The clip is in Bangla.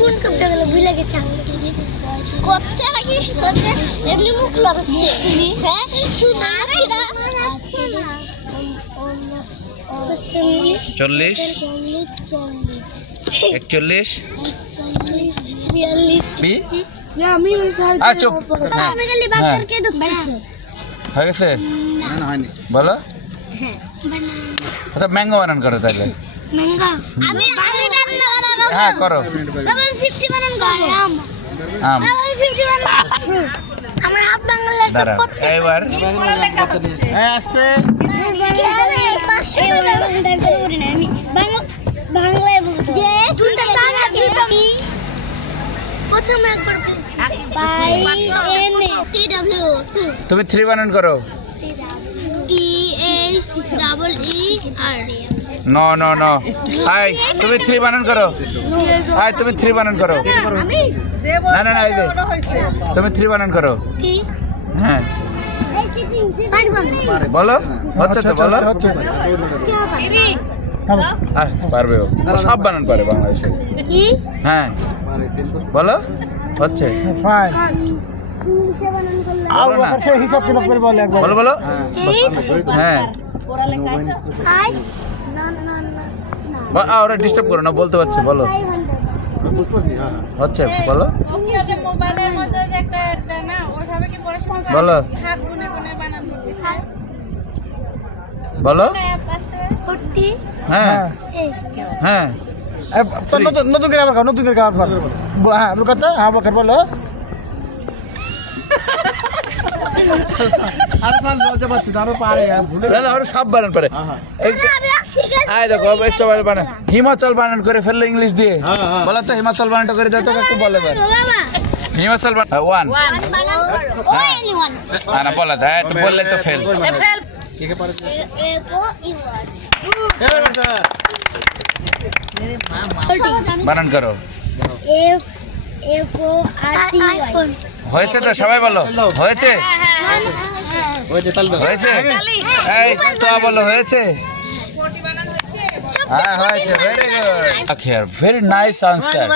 কোন কবটা গেল ভুলে গেছে কচ্চা নাকি কচ্চা এমনি মুখ লাগাচ্ছে হ্যাঁ শুনতে পাচ্ছি না 40 41 চুপ আমি খালি বাচ্চাকে দেখছি হয়ে গেছে না হয়নি বলো হ্যাঁ আচ্ছা ম্যাঙ্গো বানান করো তাহলে ম্যাঙ্গো আমি বানাবো হ্যাঁ করো আমি 50 বানান করব আম আমি 50 বানান আমরা হাত বাংলা দাঁড়া এবার হ্যাঁ আস্তে আমি বাংলায় বলছি যে শুনতে চাচ্ছি প্রথমে একবার বলছি বাই এন টি ডব্লিউ তুমি 3 বানান করো টি এইচ ডাবল ই আর নো নো নো হাই তুমি 3 বানান করো হাই তুমি 3 বানান করো আমি না না না এই যে তুমি 3 বানান করো কি হ্যাঁ পারবো বলো হচ্ছে তো বলো পারবে ও সব বানান করে বাংলাদেশে কি হ্যাঁ বলো হচ্ছে হিসাব কিতাব করে বলে একবার বলো বলো হ্যাঁ আই ওরা ডিস্টার্ব করো না বলতে পারছে বলো হচ্ছে বলো মোবাইলের মধ্যে একটা দেয় না ওইভাবে কি পড়াশোনা করে বলো হাত গুনে গুনে বানান করবি বলো অ্যাপ আছে 40 হ্যাঁ হ্যাঁ নতুন করে আবার নতুন করে আবার হ্যাঁ বলতে হ্যাঁ বকর বলো আর সাল বলতে পারছি না পারে ভুলে তাহলে ওরা সব বানান পারে আয় দেখো একটু বানান হিমাচল বানান করে ফেললে ইংলিশ দিয়ে বলো তো হিমাচল বানানটা করে দাও তো একটু বলে এবার হিমাচল ওয়ান না বলা হ্যাঁ তো বললে তো ফেল ঠিক আছে এ পো ই বানান করো এফ এফ ও আর টি ওয়াই হয়েছে তো সবাই বলো হয়েছে হয়েছে তাহলে হয়েছে এই তো বলো হয়েছে হ্যাঁ হয়েছে very good very nice answer